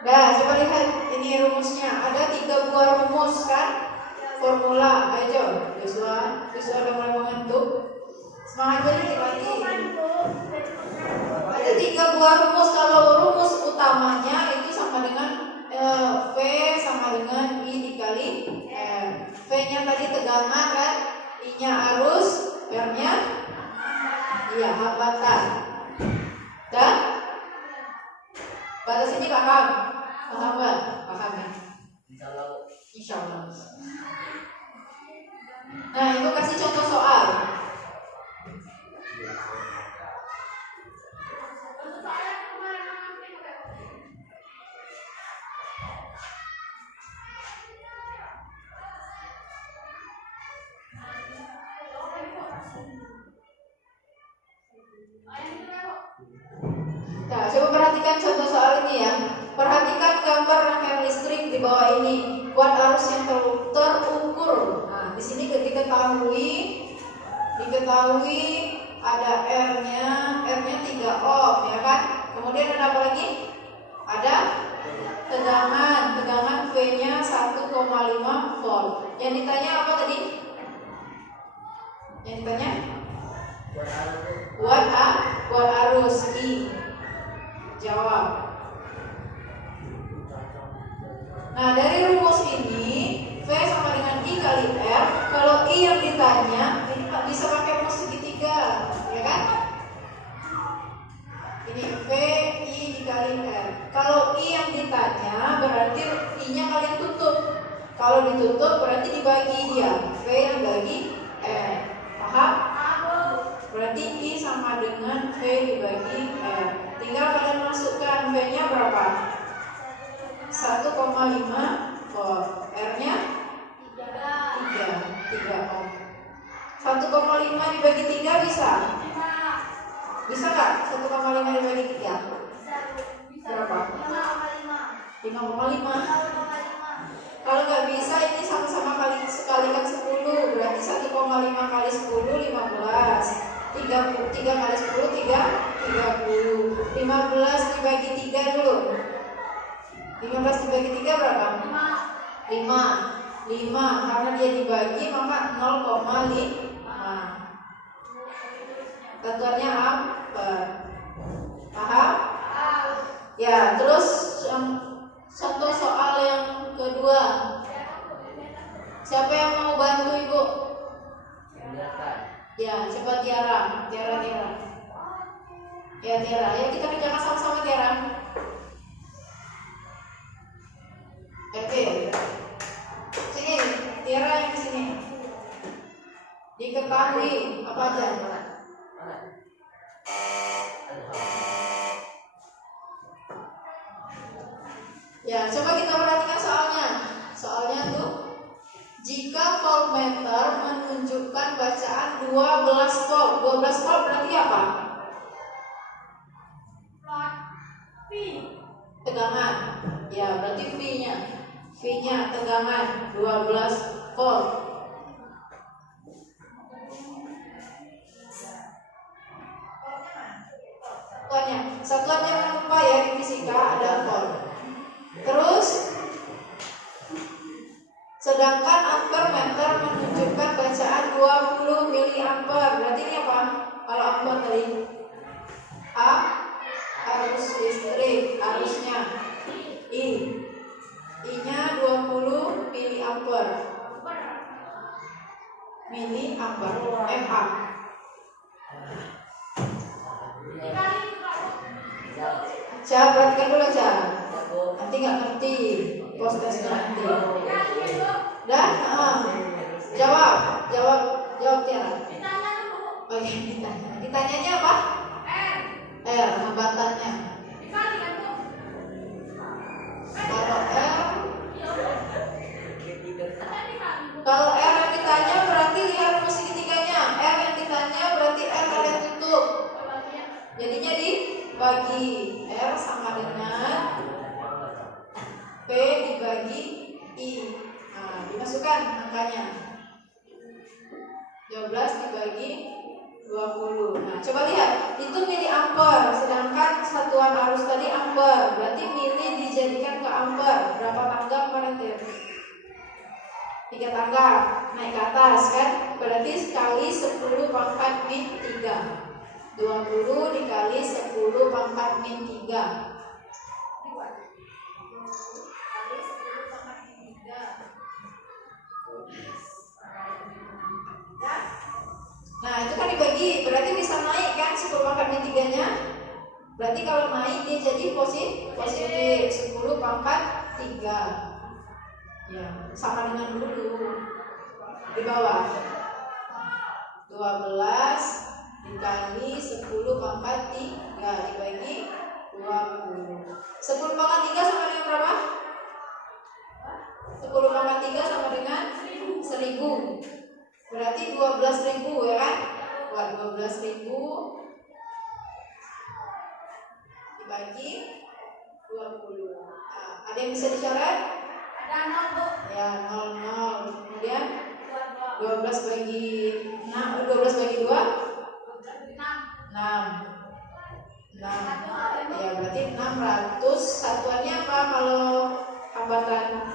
Nah, coba lihat ini rumusnya. Ada 3 buah rumus kan? Formula. Ayo, Joshua udah mulai mengantuk. Semangat dikit lagi. Ada 3 buah rumus. Kalau rumus utamanya itu sama dengan V sama dengan I dikali R. V-nya tadi tegangan kan? I-nya arus, R-nya hambatan. Dan batas ini paham? Paham nggak? Paham ya? Insya Allah. Nah, itu kasih contoh soal. Nah, coba perhatikan contoh soal ini ya. Perhatikan gambar rangkaian listrik di bawah ini. Buat arus yang terukur. Nah, di sini diketahui ada R-nya 3 ohm ya kan? Kemudian ada apa lagi? Ada tegangan V-nya 1,5 volt. Yang ditanya apa tadi? Yang ditanya? Buat arus I. Jawab. Nah, dari rumus ini V sama dengan I kali R. Kalau I yang ditanya, ini bisa pakai rumus segitiga, ya kan? Ini V I dikali R. Kalau I yang ditanya, berarti I-nya kalian tutup. Kalau ditutup berarti dibagi dia. V dibagi R. Paham? Berarti I sama dengan V dibagi R. Tinggal kalian masukkan V-nya berapa? 1,5 volt. R-nya 3 ohm. 1,5 dibagi 3 bisa? Bisa nggak? 1,5 dibagi 3? Berapa? 5,5. Kalau nggak bisa, ini sama-sama sekalikan 10. Berarti 1,5 kali 10 15. 3 kali 10 30. 15 dibagi 3 dulu. 15 dibagi 3 berapa? 5. Karena dia dibagi maka 0,5. Tentuannya apa? Paham? Ya, terus contoh soal yang kedua. Siapa yang mau bantu Ibu? Ya, coba Tiara. Ya, Tiara. Ya, kita kerjakan sama-sama Tiara. Sini, Tiara yang di sini. Diketahui apa aja? Ya, coba kita perhatikan soalnya. Soalnya tuh, jika voltmeter menunjukkan bacaan 12 volt. 12 volt berarti apa? Plot. P. Tegangan. Ya, berarti V-nya. V-nya tegangan 12 volt. Satuannya jangan lupa ya, di fisika ada volt. Terus sedangkan ampermeter menunjukkan bacaan 20 miliampere. Berarti ini apa? Kalau ampere tadi A arus listrik, arusnya I-nya 20 miliampere. Miliampere mA. Jangan perhatikan dulu aja. Nanti nggak ngerti post testnya nanti. Dah? Jawab Tiara. Oke, ditanya. Ditanyanya apa? R, hambatannya. Kalau R yang ditanya berarti lihat rumus segitiganya. R yang ditanya berarti R kalian tutup. Jadinya dibagi. R sama dengan P dibagi I. Nah, dimasukkan angkanya. 12 dibagi 20. Nah, coba lihat. Itu miliampere, sedangkan satuan arus tadi ampere. Berarti mili dijadikan ke ampere. Berapa tangga kemarin tuh? 3 tangga. Naik ke atas kan? Berarti sekali 10 pangkat min 3. 20 dikali 10 pangkat min 3. Nah, itu kan dibagi, berarti bisa naik kan 10 pangkat min 3-nya. Berarti kalau naik dia jadi positif 10 pangkat 3. Ya, sama dengan dulu. Di bawah 12 dikali 10 pangkat 3 dibagi 20. 10 pangkat 3 sama dengan berapa? 10 pangkat 3 sama dengan 1000. Berarti 12.000 ya kan? Buat 12.000 dibagi 20. Nah, ada yang bisa dicoret? Ada 0, Bu. Ya, 0. Kemudian 12 bagi 6, 12 bagi 2 6. Ya, berarti 600. Satuannya apa kalau hambatan?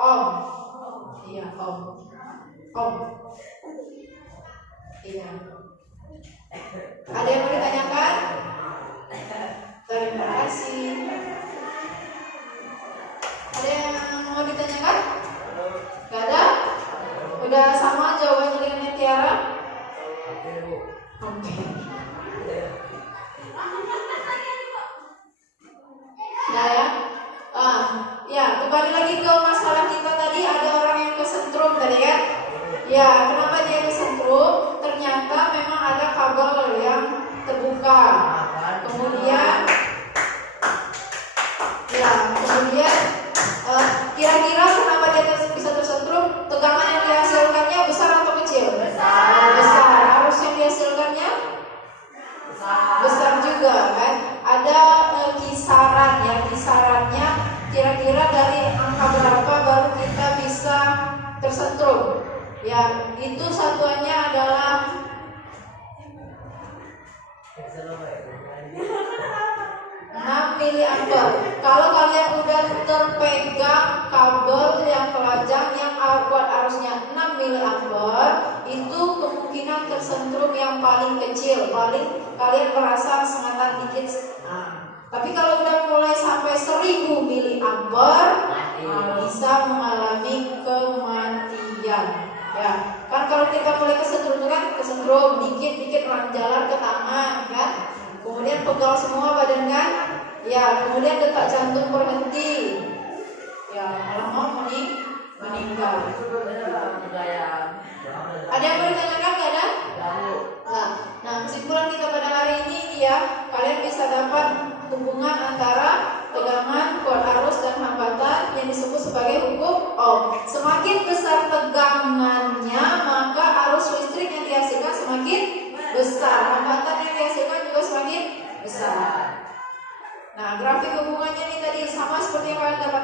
Ohm. Iya, ohm. Iya. Ada yang mau ditanyakan? Terima kasih. Ada yang mau ditanyakan? Gak ada? Udah sama jawabannya dengan yang Tiara? Oke. Nah ya. Ya, kembali lagi ke masalah kita tadi, ada orang yang kesentrum tadi kan? Ya, kenapa dia kesentrum? Ternyata memang ada kabel yang terbuka. Kemudian kira-kira kenapa dia bisa tersentrum? Tegangan yang dihasilkannya besar atau kecil? Besar. Arus yang dihasilkannya besar juga kan? Ada kisarannya kira-kira dari angka berapa baru kita bisa tersentrum. Ya, itu satuannya adalah 6 miliampere. Kalau kalian udah terpegang kabel yang telajang yang kuat arusnya 6 miliampere, itu kemungkinan tersentrum yang paling kecil. Paling kalian merasa sengatan dikit. Tapi kalau udah mulai sampai 1000 miliampere, bisa mengalami kematian. Ya, kan kalau kita mulai kesentrum dikit-dikit jalan ke tangan kan, kemudian pegal semua badan kan, ya, kemudian detak jantung berhenti, ya, malah mau meninggal. Ada yang mau ditanyakan nggak ada? Nah, kesimpulan kita pada hari ini ya, kalian bisa dapat hubungan antara tegangan kuat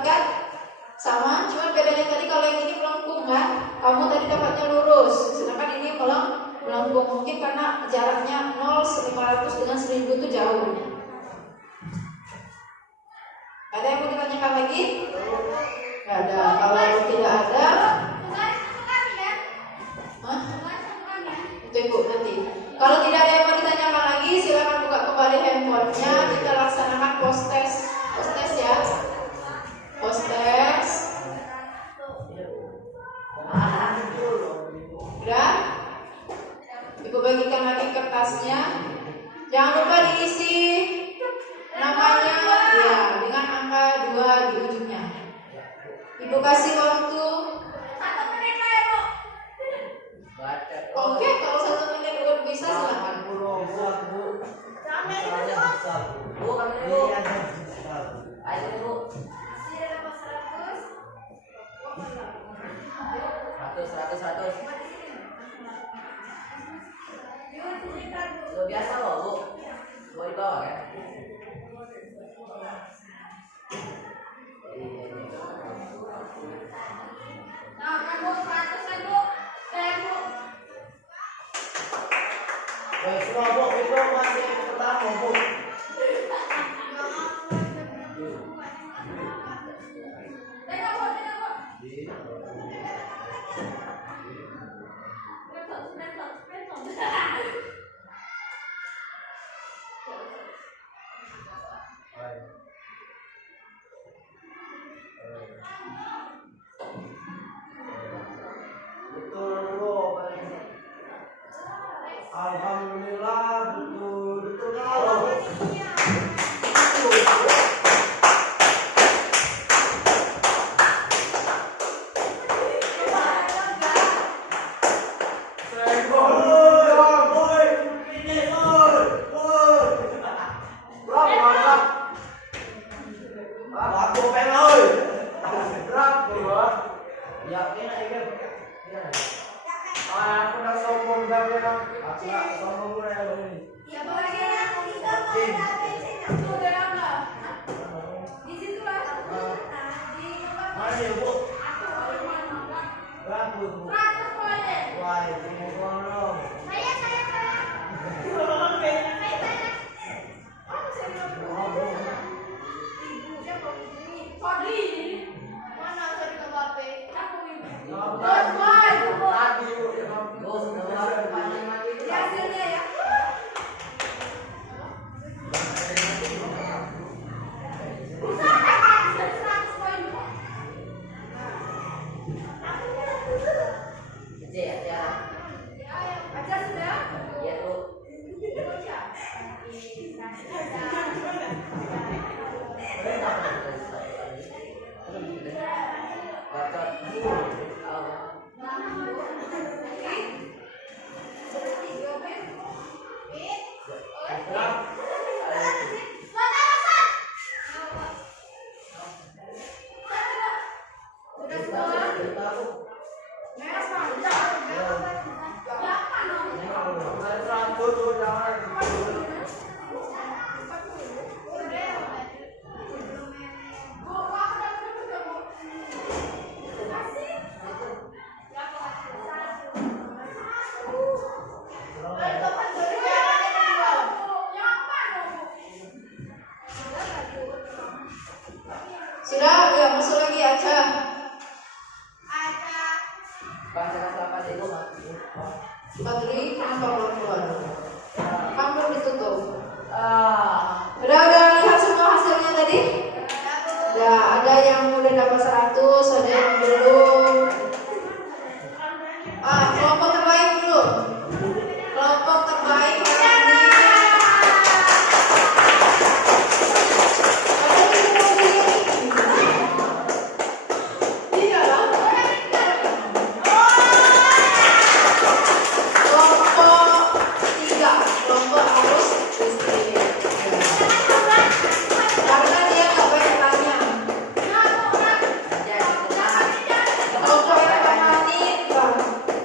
kan? Sama, cuma bedanya tadi kalau yang ini melengkung kan, kamu tadi dapatnya lurus, sedangkan ini melengkung. Mungkin karena jaraknya 0, 500 dengan 1000 itu jauh. Ada yang mau ditanyakan lagi? Gak ada. Kalau tidak ada, itu ibu nanti. Kalau tidak ada yang mau ditanyakan lagi, silakan buka kembali handphonenya. Kita laksanakan post test ya. Post test. Udah? Ibu bagikan lagi kertasnya. Jangan lupa diisi namanya ya dengan angka 2 di ujungnya. Ibu kasih waktu. Oke, kalau 1 menit Ibu bisa silakan. Bu, kami bu. Ayo bu. 100. Sudah biasa loh bu. Mau dibawa ya? Nah, kamu 100 Bu. Saya Bu. Semua bu, itu masih pertama bu. Betul bu, alhamdulillah betul kalau Sudah, ya masuk lagi aja. Badri, kenapa keluar? Kamu ditutup. Udah lihat semua hasilnya tadi? Ya, ada yang udah dapat 100, ada yang belum. Kelompok terbaik dulu. Kelompok terbaik hari ini. Kelompok harus karena dia nggak banyak tanya. Kelompok yang tangani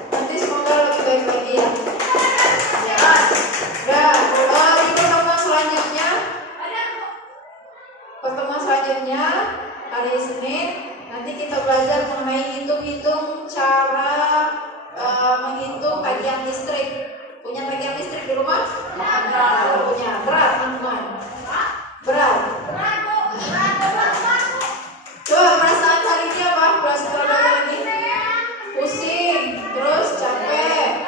nanti semoga lebih baik lagi ya. Di pertemuan selanjutnya hari Senin nanti kita belajar mengenai hitung-hitung cara menghitung tagihan listrik. Punya tagihan listrik di rumah? Punya. Berat teman-teman? Berat. Coba perasaan hari ini apa? Perasaan olahraga ini? Pusing, terus capek,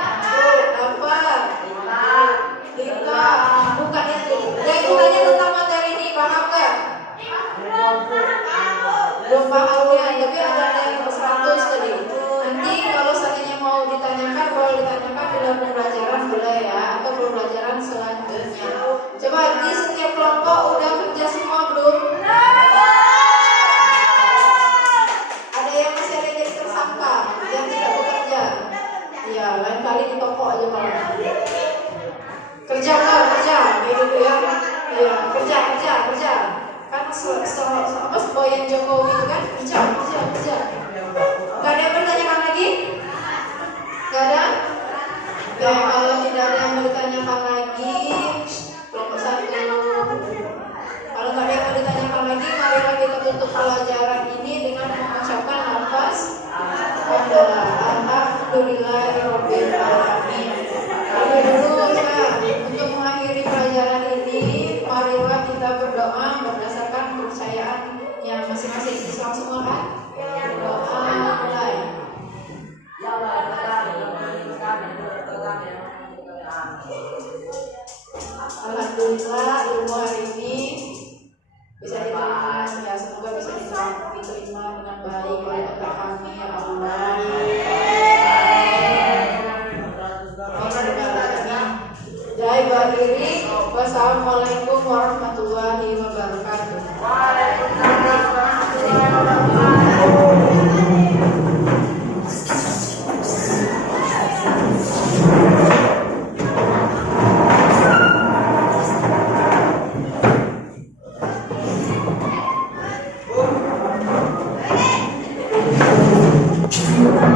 lapar, Lita, bukan itu. Yang gunanya tentang materi ini paham gak? Belum paham ya, tapi ada yang 100 tadi. Nanti kalau seandainya mau ditanyakan, boleh ditanyakan di dalam pembelajaran boleh ya, atau pembelajaran selanjutnya. Coba di setiap kelompok udah kerja semua belum? Ada yang masih ada yang jadi tersangka, yang tidak bekerja. Ya, lain kali di toko aja kalau. Kerja kan, kerja, gitu ya. Iya, kerja. Kan semboyan Jokowi itu kan kerja. Gak ada yang bertanyakan lagi? Gak ada? Ya, kalau tidak ada yang bertanyakan lagi, kelompok 1. Kalau gak ada yang bertanyakan lagi, marilah kita tutup pelajaran ini dengan mengucapkan lafaz hamdalah. Alhamdulillahirabbil alamin. Tapi dulu ya, untuk mengakhiri pelajaran ini, marilah kita berdoa berdasarkan kepercayaannya masing-masing. Islam semua kan? Doa mulai. Alhamdulillah.